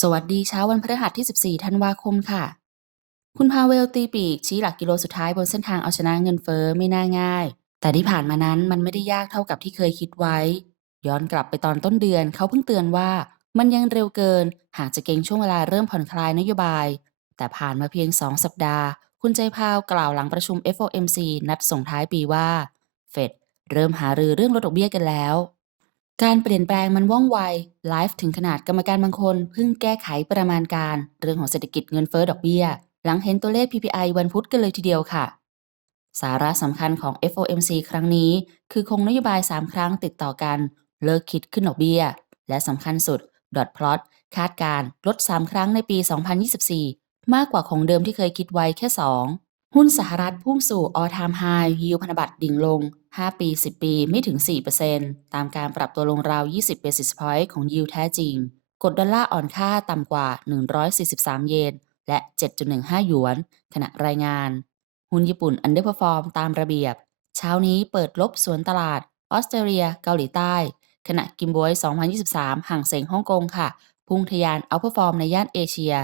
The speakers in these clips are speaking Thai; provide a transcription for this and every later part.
สวัสดีเช้าวันพฤหัสที่ 14 ธันวาคมค่ะ คุณพาเวลตีปีกชี้หลักกิโลสุดท้ายบนเส้นทางเอาชนะเงินเฟ้อไม่น่าง่าย แต่ที่ผ่านมานั้นมันไม่ได้ยากเท่ากับที่เคยคิดไว้ ย้อนกลับไปตอนต้นเดือนเขาเพิ่งเตือนว่า มันยังเร็วเกิน หากจะเก่งช่วงเวลาเริ่มผ่อนคลายนโยบาย แต่ผ่านมาเพียง 2 สัปดาห์ คุณใจพาวกล่าวหลังประชุม FOMC นัดส่งท้ายปีว่า เฟดเริ่มหารือเรื่องลดดอกเบี้ยกันแล้ว การเปลี่ยนแปลงมันว่องไวไลฟ์ถึงขนาดกรรมการบางคนเพิ่งแก้ไขประมาณการ เรื่องของเศรษฐกิจเงินเฟ้อดอกเบี้ย หลังเห็นตัวเลข PPI วันพุธกันเลยทีเดียวค่ะ สาระสำคัญของ FOMC ครั้งนี้ คือคงนโยบาย 3 ครั้งติดต่อกัน เลิกคิดขึ้นดอกเบี้ย และสำคัญสุดดอทพลอตคาดการลด 3 ครั้งในปี 2024 มากกว่าของเดิมที่เคยคิดไว้แค่ 2 หุ้นสหรัฐพุ่งสู่ all time high ยิวพันธบัตรดิ่งลง 5 ปี 10 ปีไม่ถึง 4%ตามการปรับตัวลงราว 20 basis point ของยิวแท้จริง กดดอลลาร์อ่อนค่าต่ำกว่า 143 เยน และ 7.15 หยวน ขณะรายงาน หุ้นญี่ปุ่น underperform ตามระเบียบ เช้านี้เปิดลบสวนตลาด ออสเตรเลีย เกาหลีใต้ ขณะกิมบวย 2023 ห่างเสงฮ่องกงค่ะ พุ่งทะยาน outperform ในย่านเอเชีย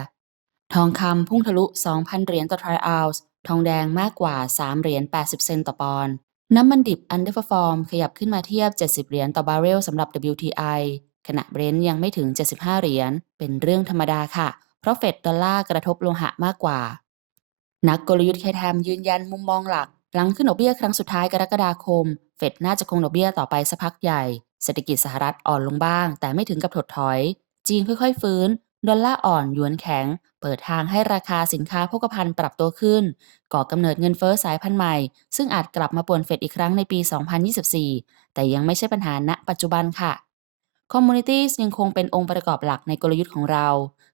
ทองคำพุ่งทะลุ 2,000 เหรียญต่อทรอยออนซ์ทองแดงมากกว่า 3 เหรียญ 80 เซนต์ต่อปอนด์น้ำมันดิบ underperform ขยับขึ้นมาเทียบ 70 เหรียญต่อบาร์เรลสำหรับ WTI ขณะเบรนท์ยังไม่ถึง 75 เหรียญ เป็นเรื่องธรรมดาค่ะ เพราะเฟดดอลลาร์กระทบโลหะมากกว่า นักกลยุทธ์เคแทมยืนยันมุมมองหลัก หลังขึ้นดอกเบี้ยครั้งสุดท้ายกรกฎาคม เฟดน่าจะคงดอกเบี้ยต่อไปสักพักใหญ่ เศรษฐกิจสหรัฐอ่อนลงบ้าง แต่ไม่ถึงกับถดถอย จีนค่อยๆฟื้น ดอลลาร์อ่อนหยวนแข็ง เปิดทางให้ราคาสินค้าโภคภัณฑ์ปรับตัวขึ้น ก่อกำเนิดเงินเฟ้อสายพันธุ์ใหม่ ซึ่งอาจกลับมาป่วนเฟดอีกครั้งในปี 2024 แต่ยังไม่ใช่ปัญหาณปัจจุบันค่ะ Communities ยังคงเป็นองค์ประกอบหลักในกลยุทธ์ของเรา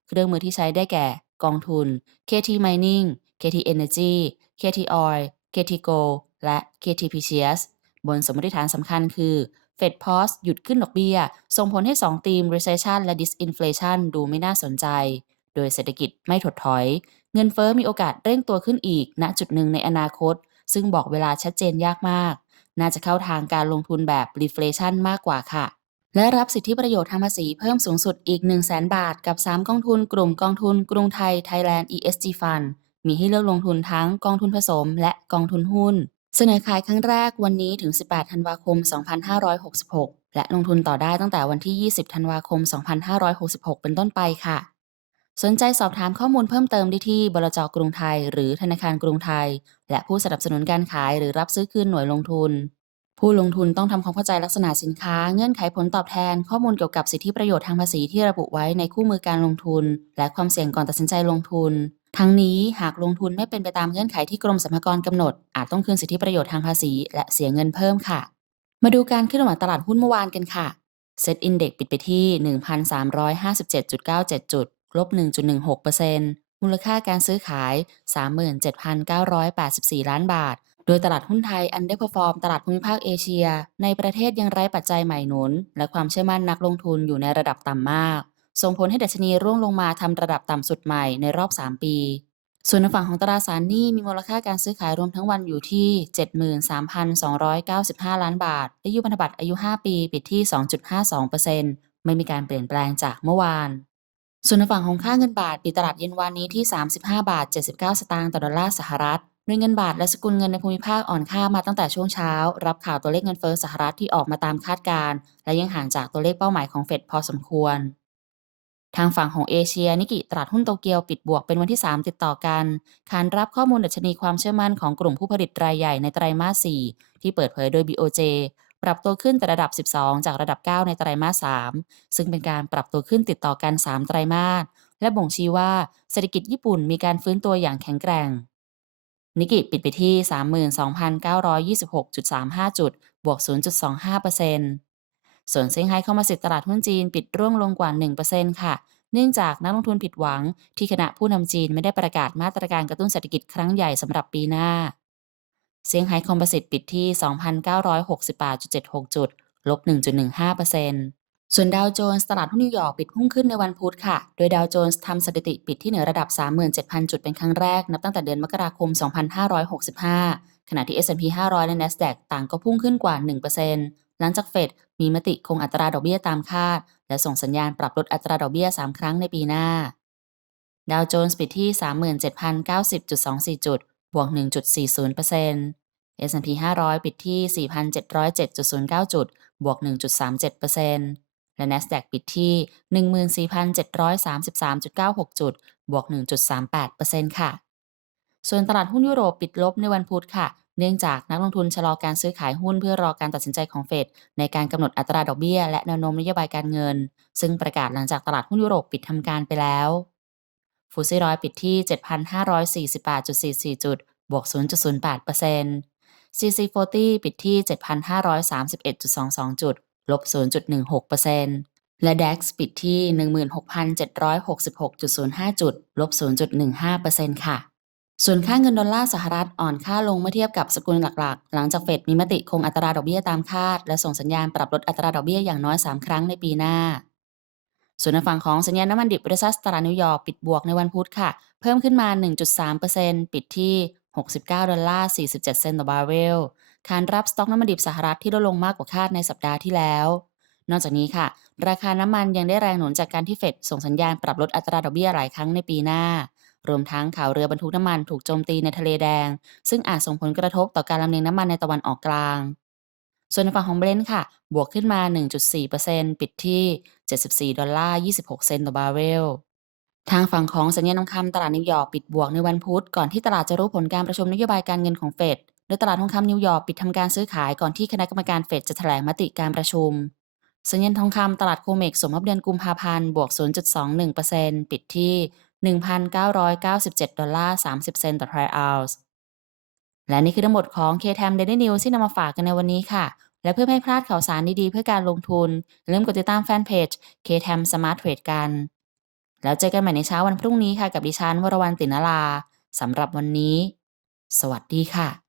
เครื่องมือที่ใช้ได้แก่ กองทุน KT Mining KT Energy KT Oil KT Gold และ KT Precious บนสมมติฐานสำคัญคือ Fed Pause หยุดขึ้นดอกเบี้ย ส่งผลให้ 2 ธีม Recession และ Disinflation ดูไม่น่าสนใจ โดยเศรษฐกิจไม่ถดถอย เงินเฟอ้อมีโอกาสเร่งตัวขึ้นอีก ณจุดหนึ่งในอนาคต ซึ่งบอกเวลาชัดเจนยากมาก น่าจะเข้าทางการลงทุนแบบ Reflation มากกว่าค่ะ และรับสิทธิประโยชน์ทางภาษีเพิ่มสูงสุดอีก 1 0 0 0 0แบาท กับ 3 กองทุน กลุ่มกองทุน กรุงไทย Thailand ESG Fund มีให้เลือกลงทุนทั้งกองทุนผสม และกองทุนหุ้น เสนอขายครั้งแรกวันนี้ถึง 18 ธันวาคม 2566 และลงทุนต่อได้ตั้งแต่วันที่ 20 ธันวาคม 2566 เป็นต้นไปค่ะ สนใจสอบถามข้อมูลเพิ่มเติมได้ที่บลจกรุงไทย หรือธนาคารกรุงไทย และผู้สนับสนุนการขายหรือรับซื้อคืนหน่วยลงทุน ผู้ลงทุนต้องทำความเข้าใจลักษณะสินค้า เงื่อนไขผลตอบแทน ข้อมูลเกี่ยวกับสิทธิประโยชน์ทางภาษีที่ระบุไว้ในคู่มือการลงทุน และความเสี่ยงก่อนตัดสินใจลงทุน ทั้งนี้หากลงทุนไม่เป็นไปตามเงื่อนไขที่กรมสรรพากรกำหนด อาจต้องคืนสิทธิประโยชน์ทางภาษี และเสียเงินเพิ่มค่ะ มาดูการขึ้นไหวตลาดหุ้นเมื่อวานกันค่ะเซ็ตอินเด็กปิดไปที่ 1,357.97 จุด ลบ 1.16%มูลค่าการซื้อขาย 37,984 ล้านบาท โดยตลาดหุ้นไทย underperform ตลาดภูมิภาคเอเชีย ในประเทศยังไร้ปัจจัยใหม่หนุน และความเชื่อมั่นนักลงทุนอยู่ในระดับต่ำมาก ส่งผลให้ดัชนีร่วงลงมาทำระดับต่ำสุดใหม่ในรอบ 3 ปี ส่วนในฝั่งของตราสารหนี้มีมูลค่าการซื้อขายรวมทั้งวันอยู่ที่ 73,295 ล้านบาท และยูพันธบัตรอายุ 5 ปี ปิดที่ 2.52%ไม่มีการเปลี่ยนแปลงจากเมื่อวาน ส่วนในฝั่งของค่าเงินบาทปิดตลาดเย็นวานนี้ที่ 35 บาท 79 สตางค์ต่อดอลลาร์สหรัฐโดยเงินบาทและสกุลเงินในภูมิภาคอ่อนค่ามาตั้งแต่ช่วงเช้า รับข่าวตัวเลขเงินเฟ้อสหรัฐที่ออกมาตามคาดการณ์และยังห่างจากตัวเลขเป้าหมายของเฟดพอสมควร ทางฝั่งของเอเชีย นิกิตลาดหุ้นโตเกียวปิดบวกเป็นวันที่ 3 ติดต่อกัน ขานรับข้อมูลดัชนีความเชื่อมั่นของกลุ่มผู้ผลิตรายใหญ่ในไตรมาส 4 ที่เปิดเผยโดย BOJ ปรับตัวขึ้นแต่ระดับ 12 จากระดับ 9 ในไตรมาส 3 ซึ่งเป็นการปรับตัวขึ้นติดต่อกัน 3 ไตรมาส และบ่งชี้ว่าเศรษฐกิจญี่ปุ่นมีการฟื้นตัวอย่างแข็งแกร่ง นิกิปิดไปที่ 32,926.35 จุด บวก 0.25% ส่วนเซี่ยงไฮ้เข้ามาสิทธิตลาดหุ้นจีนปิดร่วงลงกว่า 1%ค่ะ เนื่องจากนักลงทุนผิดหวัง ที่คณะผู้นำจีนไม่ได้ประกาศมาตรการกระตุ้นเศรษฐกิจครั้งใหญ่สำหรับปีหน้า เซี่ยงไฮ้คอมโพสิตปิดที่ 2,968.76 จุด ลบ 1.15%ส่วนดาวโจนส์ตลาดหุ้นนิวยอร์กปิดพุ่งขึ้นในวันพุธค่ะ โดยดาวโจนส์ทำสถิติปิดที่เหนือระดับ 37,000 จุดเป็นครั้งแรก นับตั้งแต่เดือนมกราคม 2565 ขณะที่ S&P 500 และ NASDAQ ต่างก็พุ่งขึ้นกว่า 1%หลังจากเฟด มีมติคงอัตราดอกเบี้ยตามคาด และส่งสัญญาณปรับลดอัตราดอกเบี้ย 3 ครั้งในปีหน้า ดาวโจนส์ปิดที่ 37,090.24 จุด บวก 1.40% S&P 500 ปิดที่ 4,707.09 จุด บวก 1.37%และ NASDAQ ปิดที่ 14,733.96 จุด บวก 1.38%ค่ะ ส่วนตลาดหุ้นยุโรปปิดลบในวันพุธค่ะ เนื่องจากนักลงทุนชะลอการซื้อขายหุ้นเพื่อรอการตัดสินใจของเฟดในการกำหนดอัตราดอกเบี้ย และแนวโน้มนโยบายการเงิน ซึ่งประกาศหลังจากตลาดหุ้นยุโรปปิดทำการไปแล้วฟุตซี่ร้อยปิดที่ 7,548.44 จุด บวก 0.08% CC40 ปิดที่ 7,531.22 จุด ลบ 0.16%และ DAX ปิดที่ 16,766.05 จุด ลบ 0.15%ค่ะ ส่วนค่าเงินดอลลาร์สหรัฐอ่อนค่าลงเมื่อเทียบกับสกุลหลักๆ หลังจากเฟดมีมติคงอัตราดอกเบี้ยตามคาด และส่งสัญญาณปรับลดอัตราดอกเบี้ยอย่างน้อย 3 ครั้งในปีหน้า ส่วนในฝั่งของสัญญาณน้ำมันดิบบริษัทตลาดนิวยอร์กปิดบวกในวันพุธค่ะ เพิ่มขึ้นมา 1.3%ปิดที่ 69 ดอลลาร์ 47 เซนต์ต่อบาร์เรลขานรับสต็อกน้ำมันดิบสหรัฐที่ลดลงมากกว่าคาดในสัปดาห์ที่แล้ว นอกจากนี้ค่ะ ราคาน้ำมันยังได้แรงหนุนจากการที่เฟดส่งสัญญาณปรับลดอัตราดอกเบี้ยหลายครั้งในปีหน้า รวมทั้งข่าวเรือบรรทุกน้ำมันถูกโจมตีในทะเลแดง ซึ่งอาจส่งผลกระทบต่อการลำเลียงน้ำมันในตะวันออกกลาง ส่วนในฝั่งของเบรนท์ค่ะ บวกขึ้นมา 1.4%ปิดที่ 74 ดอลลาร์ 26 เซนต์ต่อบาร์เรลทางฝั่งของสัญญาณทองคำตลาดนิวยอร์กปิดบวกในวันพุธก่อนที่ตลาดจะรู้ผลการประชุมนโยบายการเงินของเฟดโดยตลาดทองคำนิวยอร์กปิดทำการซื้อขายก่อนที่คณะกรรมการเฟดจะแถลงมติการประชุมสัญญาณทองคำตลาดโคเมกสมทบเดือนกุมภาพันธ์บวก 0.21%ปิดที่ 1,997 ดอลลาร์ 30 เซนต์ต่อทรัลออนซ์และนี่คือทั้งหมดของ KTM Daily News ที่นำมาฝากกันในวันนี้ค่ะ และเพื่อไม่ให้พลาดข่าวสารดีๆ เพื่อการลงทุนอย่าลืมกดติดตามแฟนเพจ KTM Smart Trade กัน แล้วเจอกันใหม่ในเช้าวันพรุ่งนี้ค่ะ กับดิฉันวรวรรณตินลาสำหรับวันนี้ สวัสดีค่ะ